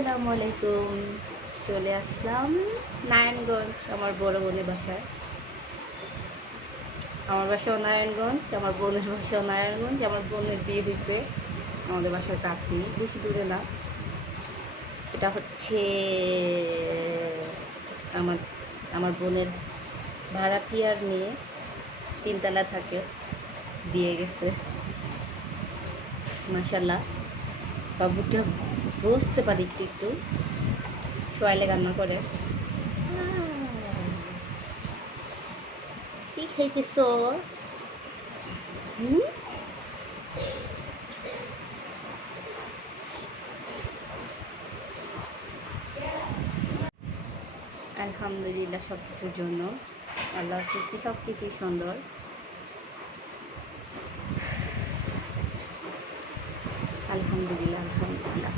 আসসালামু আলাইকুম। চলে আসলাম নারায়ণগঞ্জ আমার বড় বোনের বাসায়। আমার বাসাও নারায়ণগঞ্জ, আমার বোনের বাসাও নারায়ণগঞ্জ। আমার বোনের বিয়ে হয়েছে আমাদের বাসার কাছেই, বেশি দূরে না। এটা হচ্ছে আমার আমার বোনের ভাড়াটিয়ার নিয়ে, 3 তলা থাকে, দিয়ে গেছে। মাশাল্লাহ, বাবুটা বুঝতে পারি একটু একটু, শোয়াইলে কান্না করে। কি খাইতেছ? আলহামদুলিল্লাহ, সব কিছুর জন্য আল্লাহ সৃষ্টি সব কিছুই সুন্দর। আলহামদুলিল্লাহ, আলহামদুলিল্লাহ।